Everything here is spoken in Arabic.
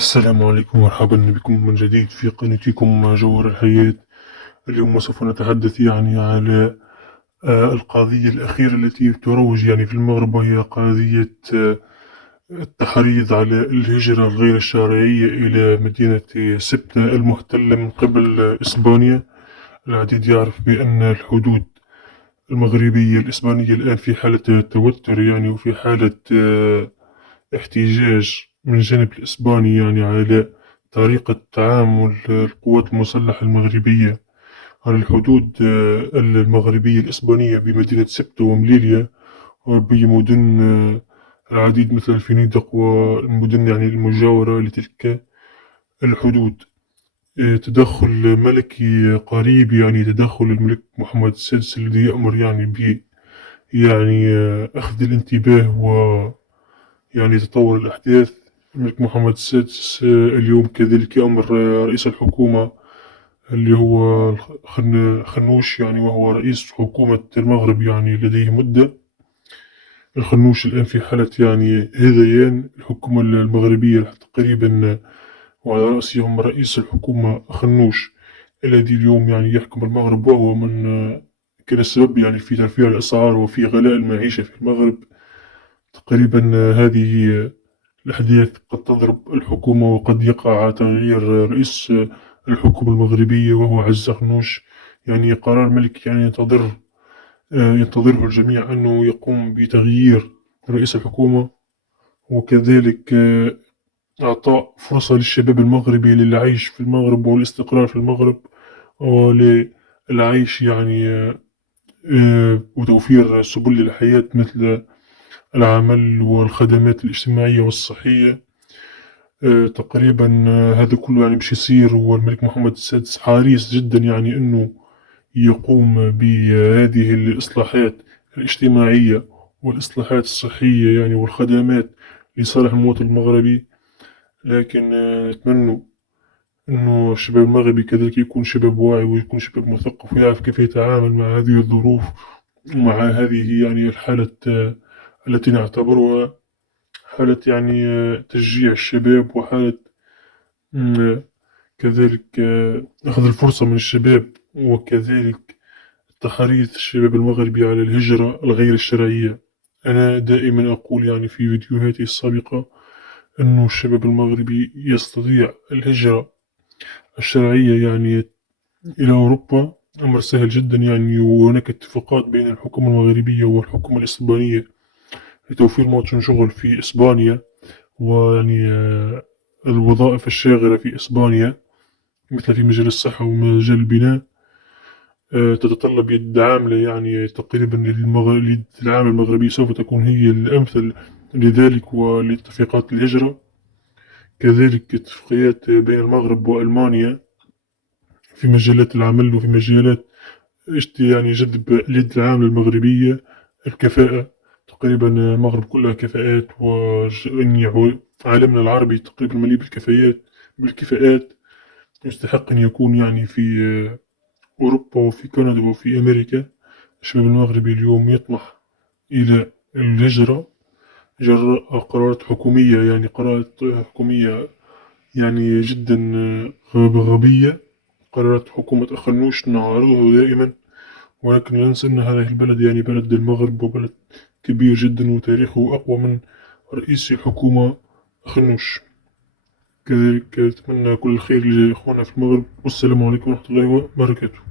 السلام عليكم، مرحبا بكم من جديد في قناتكم جوهر الحياة. اليوم سوف نتحدث على القضية الأخيرة التي تروج في المغرب، وهي قضية التحريض على الهجرة الغير الشرعية إلى مدينة سبتة المحتلة من قبل إسبانيا. العديد يعرف بأن الحدود المغربية الإسبانية الآن في حالة توتر، وفي حالة احتجاج من الجانب الإسباني على طريقة تعامل القوات المسلحة المغربية على الحدود المغربية الإسبانية بمدينة سبتة ومليليا، وبمدن العديد مثل الفنيدق والمدن المجاورة لتلك الحدود. تدخل ملكي قريب، تدخل الملك محمد السادس الذي يأمر ب أخذ الانتباه تطور الأحداث. الملك محمد السادس اليوم كذلك يأمر رئيس الحكومة اللي هو خنوش، وهو رئيس حكومة المغرب لديه مدة. الخنوش الآن في حالة هذيان الحكومة المغربية تقريبا، وعلى رأسهم رئيس الحكومة خنوش الذي اليوم يحكم المغرب، وهو من كان السبب في ترفيع الأسعار وفي غلاء المعيشة في المغرب. تقريبا هذه الأحداث قد تضرب الحكومة، وقد يقع تغيير رئيس الحكومة المغربية وهو عزة خنوش. قرار ملك ينتظره الجميع أنه يقوم بتغيير رئيس الحكومة، وكذلك إعطاء فرصة للشباب المغربي للعيش في المغرب والاستقرار في المغرب، وللعيش وتوفير سبل للحياة مثل العمل والخدمات الاجتماعية والصحية. تقريبا هذا كله باش يصير، والملك محمد السادس حريص جدا أنه يقوم بهذه الإصلاحات الاجتماعية والإصلاحات الصحية والخدمات لصالح المواطن المغربي. لكن نتمنى أنه الشباب المغربي كذلك يكون شباب واعي، ويكون شباب مثقف، ويعرف كيف يتعامل مع هذه الظروف، ومع هذه الحالة التي نعتبرها حالة تشجيع الشباب، وحالة كذلك أخذ الفرصة من الشباب، وكذلك تحريض الشباب المغربي على الهجرة الغير الشرعية. أنا دائما أقول في فيديوهاتي السابقة أنه الشباب المغربي يستطيع الهجرة الشرعية إلى أوروبا، أمر سهل جدا. وهناك اتفاقات بين الحكومة المغربية والحكومة الإسبانية لتوفير مواطن شغل في إسبانيا، الوظائف الشاغرة في إسبانيا مثل في مجال الصحة ومجال البناء تتطلب يد عاملة. تقريبا يد العاملة المغربية سوف تكون هي الأمثل لذلك، ولاتفاقات الهجرة. كذلك اتفاقيات بين المغرب وألمانيا في مجالات العمل، وفي مجالات جذب اليد العاملة المغربية. الكفاءة تقريبا المغرب كلها كفاءات، عالمنا العربي تقريبا مليء بالكفاءات. يستحق أن يكون في أوروبا وفي كندا وفي أمريكا. الشباب المغربي اليوم يطمح إلى الهجرة جراء قرارات حكومية، قرارات حكومية جدا غبية. قرارات حكومة أخنوش نعارضها دائما، ولكن لا ننسى أن هذه البلد بلد المغرب، وبلد كبير جدا وتاريخه أقوى من رئيس الحكومة أخنوش. كذلك أتمنى كل الخير لإخواننا في المغرب، والسلام عليكم ورحمة الله وبركاته.